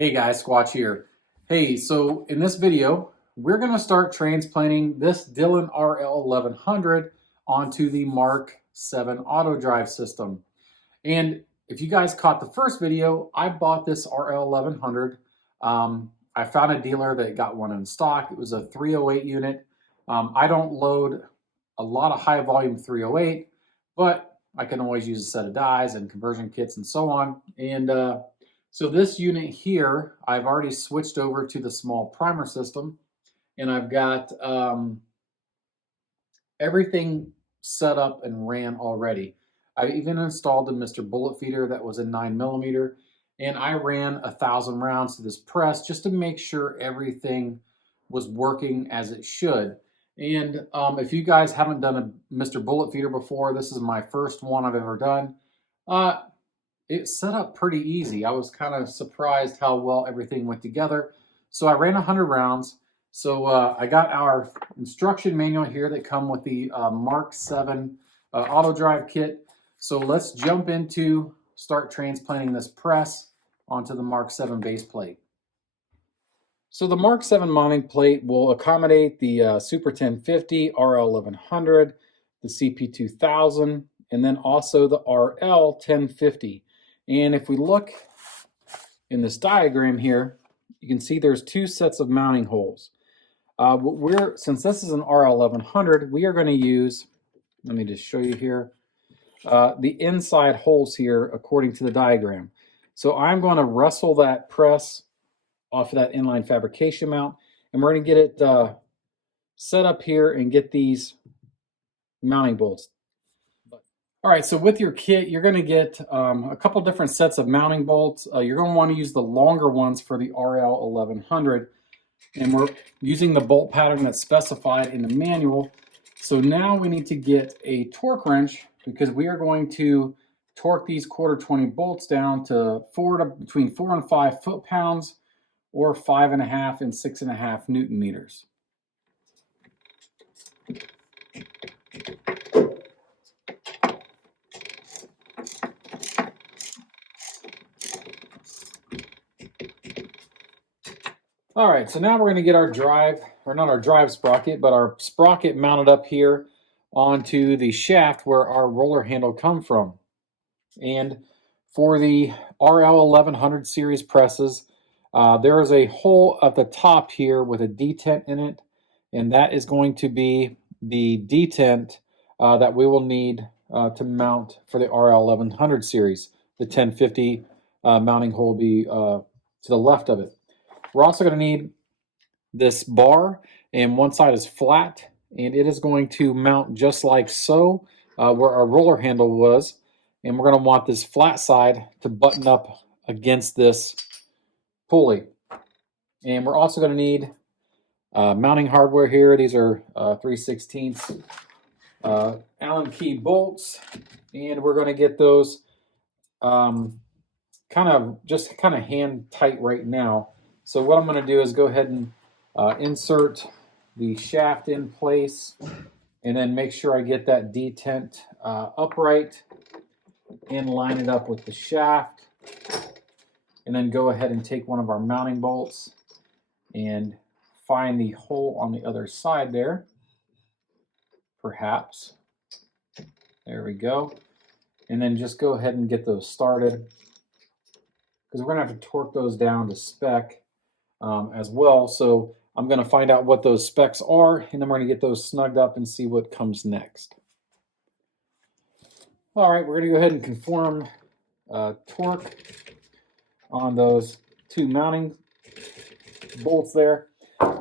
Hey guys, Squatch here. Hey, so in this video, we're going to start transplanting this Dillon RL1100 onto the Mark 7 Autodrive system. And if you guys caught the first video, I bought this RL1100. I found a dealer that got one in stock. It was a 308 unit. I don't load a lot of high volume 308, but I can always use a set of dies and conversion kits and so on. And so this unit here, I've already switched over to the small primer system, and I've got everything set up and ran already. I even installed a Mr. Bullet feeder that was a 9mm, and I ran 1,000 rounds to this press just to make sure everything was working as it should. And if you guys haven't done a Mr. Bullet feeder before, this is my first one I've ever done. It set up pretty easy. I was kind of surprised how well everything went together. So I ran 100 rounds. So I got our instruction manual here that come with the Mark 7 Autodrive kit. So let's jump into start transplanting this press onto the Mark 7 base plate. So the Mark 7 mounting plate will accommodate the Super 1050, RL1100, the CP2000, and then also the RL1050. And if we look in this diagram here, you can see there's two sets of mounting holes. Since this is an RL1100, we are going to use, let me just show you here, the inside holes here according to the diagram. So I'm going to wrestle that press off of that inline fabrication mount, and we're going to get it set up here and get these mounting bolts. All right, so with your kit, you're going to get a couple different sets of mounting bolts. You're going to want to use the longer ones for the RL1100, and we're using the bolt pattern that's specified in the manual. So now we need to get a torque wrench because we are going to torque these 1/4-20 bolts down to between 4 and 5 foot-pounds, or 5.5 and 6.5 Newton meters. All right, so now we're going to get our drive, or not our drive sprocket, but our sprocket mounted up here onto the shaft where our roller handle comes from. And for the RL1100 series presses, there is a hole at the top here with a detent in it, and that is going to be the detent that we will need to mount for the RL1100 series. The 1050 mounting hole will be to the left of it. We're also going to need this bar, and one side is flat, and it is going to mount just like so where our roller handle was, and we're going to want this flat side to button up against this pulley. And we're also going to need mounting hardware here. These are 3/16 Allen key bolts, and we're going to get those kind of hand tight right now. So what I'm going to do is go ahead and insert the shaft in place, and then make sure I get that detent upright and line it up with the shaft. And then go ahead and take one of our mounting bolts and find the hole on the other side there, perhaps. There we go. And then just go ahead and get those started, because we're going to have to torque those down to spec as well. So I'm going to find out what those specs are, and then we're going to get those snugged up and see what comes next. All right, we're going to go ahead and conform torque on those two mounting bolts there.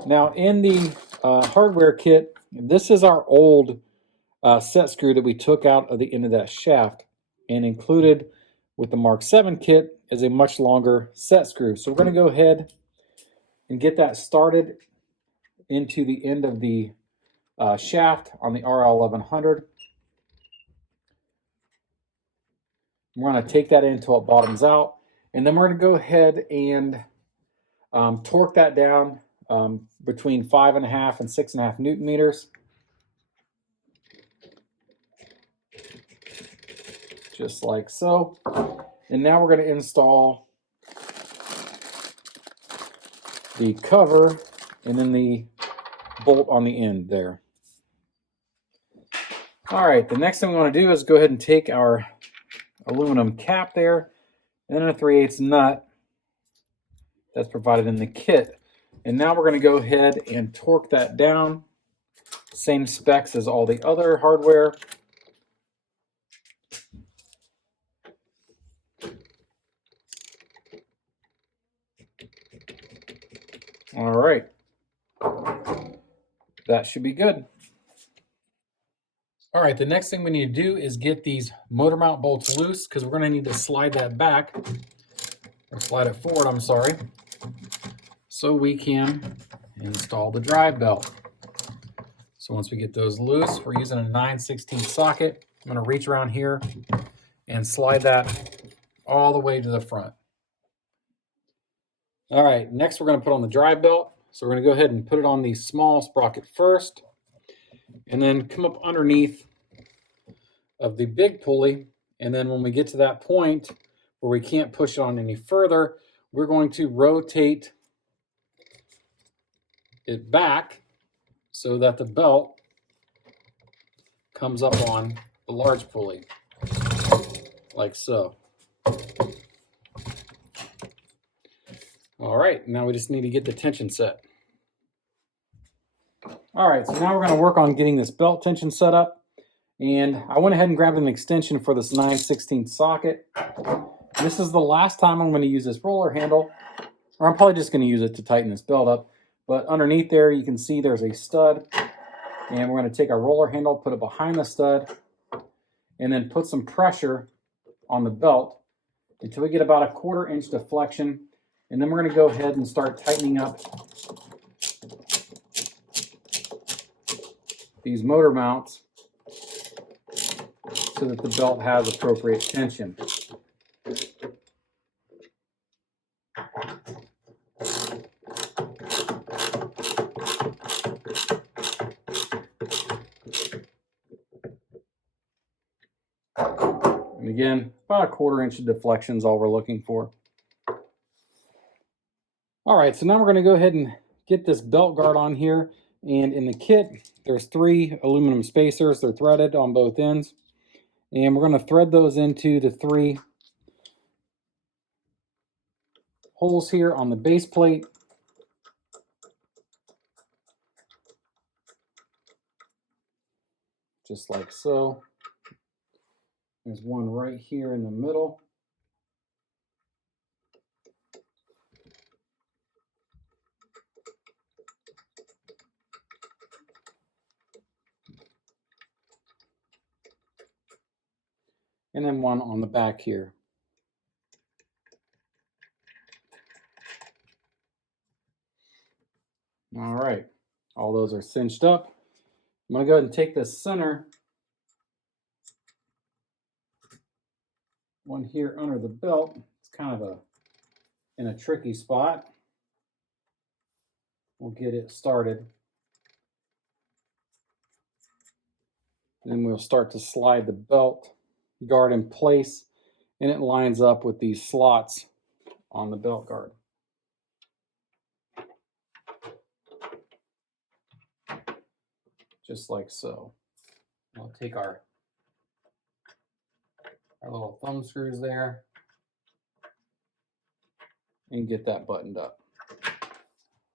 Now in the hardware kit, this is our old set screw that we took out of the end of that shaft, and included with the Mark 7 kit is a much longer set screw. So we're going to go ahead and get that started into the end of the shaft on the RL1100. We're going to take that in until it bottoms out, and then we're going to go ahead and torque that down between 5.5 and 6.5 Newton meters. Just like so. And now we're going to install the cover and then the bolt on the end there. All right, the next thing we want to do is go ahead and take our aluminum cap there and then a 3/8 nut that's provided in the kit. And now we're going to go ahead and torque that down. Same specs as all the other hardware. All right, that should be good. All right, the next thing we need to do is get these motor mount bolts loose because we're going to need to slide that back, or slide it forward, I'm sorry, so we can install the drive belt. So once we get those loose, we're using a 9/16 socket. I'm going to reach around here and slide that all the way to the front. All right, next we're going to put on the drive belt. So we're going to go ahead and put it on the small sprocket first, and then come up underneath of the big pulley. And then when we get to that point where we can't push it on any further, we're going to rotate it back so that the belt comes up on the large pulley, like so. All right, now we just need to get the tension set. All right, so now we're going to work on getting this belt tension set up. And I went ahead and grabbed an extension for this 9/16 socket. This is the last time I'm going to use this roller handle, or I'm probably just going to use it to tighten this belt up. But underneath there, you can see there's a stud. And we're going to take our roller handle, put it behind the stud, and then put some pressure on the belt until we get about a 1/4 inch deflection. And then we're going to go ahead and start tightening up these motor mounts so that the belt has appropriate tension. And again, about a 1/4 inch of deflection is all we're looking for. All right, so now we're going to go ahead and get this belt guard on here. And in the kit, there's 3 aluminum spacers. They're threaded on both ends. And we're going to thread those into the 3 holes here on the base plate. Just like so. There's one right here in the middle. And then one on the back here. All right, all those are cinched up. I'm going to go ahead and take this center one here under the belt. It's kind of in a tricky spot. We'll get it started. Then we'll start to slide the belt guard in place, and it lines up with these slots on the belt guard. Just like so. We'll take our little thumb screws there and get that buttoned up.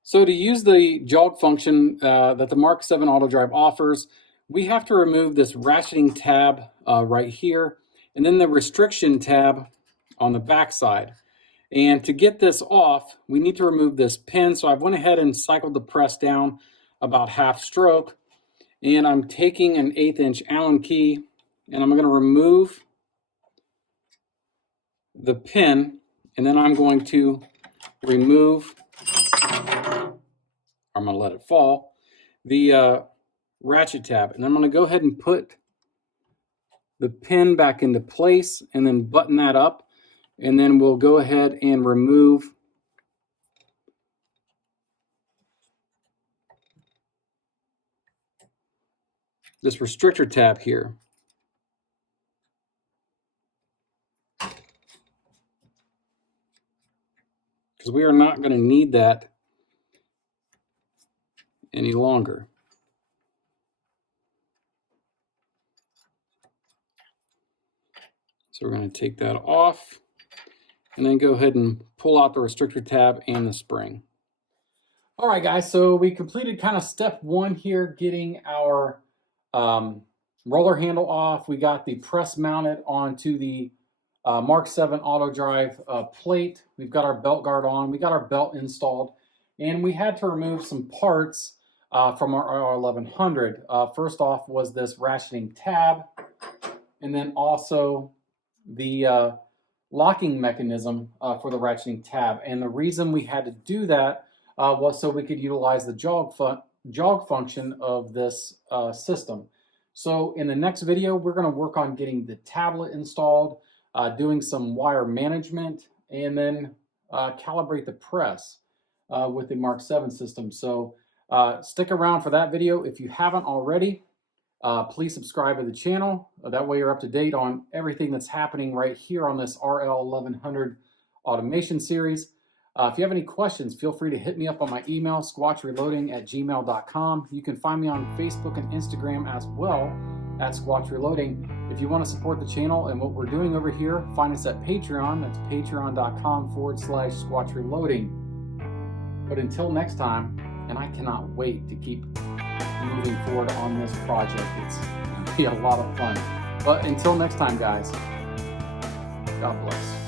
So to use the jog function that the Mark 7 Autodrive offers, we have to remove this ratcheting tab right here, and then the restriction tab on the back side. And to get this off, we need to remove this pin. So I've went ahead and cycled the press down about half stroke, and I'm taking an 1/8 inch Allen key, and I'm going to remove the pin, and then I'm going to remove, I'm going to let it fall, the ratchet tab. And I'm going to go ahead and put the pin back into place and then button that up. And then we'll go ahead and remove this restrictor tab here. Because we are not going to need that any longer. So we're going to take that off and then go ahead and pull out the restrictor tab and the spring. All right, guys, so we completed kind of step one here, getting our roller handle off. We got the press mounted onto the Mark 7 Autodrive plate. We've got our belt guard on. We got our belt installed, and we had to remove some parts from our RL1100. First off was this ratcheting tab, and then also the locking mechanism for the ratcheting tab. And the reason we had to do that was so we could utilize the jog function of this system. So in the next video, we're going to work on getting the tablet installed, doing some wire management, and then calibrate the press with the Mark 7 system. So stick around for that video. If you haven't already, please subscribe to the channel. That way you're up to date on everything that's happening right here on this RL1100 automation series. If you have any questions, feel free to hit me up on my email, squatchreloading@gmail.com. You can find me on Facebook and Instagram as well at squatchreloading. If you want to support the channel and what we're doing over here, find us at Patreon. That's patreon.com/squatchreloading. But until next time, and I cannot wait to keep moving forward on this project. It's going to be a lot of fun. But until next time, guys, God bless.